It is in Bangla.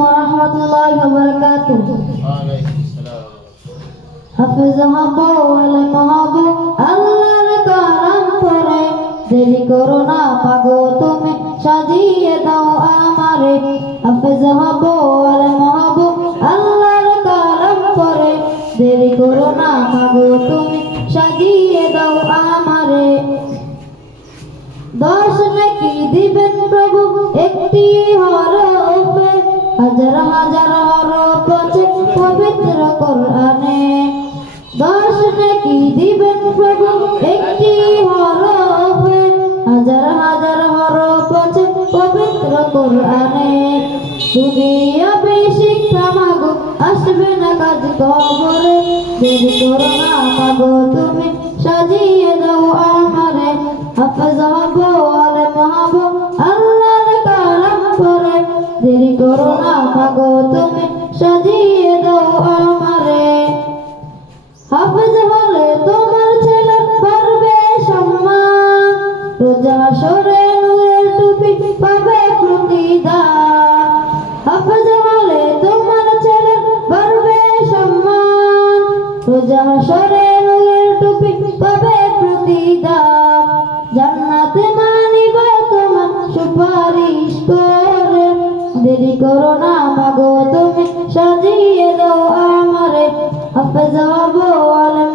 warahmatullahi wabarakatuh. Waalaikumsalam. হাফেজ হব আলেম হব আল্লাহর কালাম পড়ে, দেরি করো না মাগো তুমি সাজিয়ে দাও আমারে। হাফেজ হব আলেম হব আল্লাহর কালাম পড়ে, দেরি করো না মাগো তুমি সাজিয়ে দাও আমারে। 10 নেকি দিবেন প্রভু একটি হরফে, হাজার হাজার হরফ আছে পবিত্র কোরআনে। 10 নেকি দিবেন প্রভু একটি হরফে, হাজার হাজার হরফ আছে পবিত্র কোরআনে। দুনিয়াবে শিক্ষা মাগো আসবে না কাজ কবরে, দেরি করো না মাগো তুমি সাজিয়ে দাও আমারে। হাফেজ হব আলেম হব আল্লাহর কালাম পড়ে, দেরি করো না মাগো তুমি সাজিয়ে দাও আমারে। হাফেজ হলে তোমার ছেলে পারবে সম্মান, রোজা হাশরে নূরের টুপি পাবে প্রতিদান। হাফেজ হলে তোমার ছেলে পারবে সম্মান, রোজা হাশরে নূরের টুপি পাবে প্রতিদান। জান্নাতে মানিব তোমার সুপারিশ করে, দেরি করো না মাগো তুমি সাজিয়ে দাও আমারে। হাফেজ হব আলেম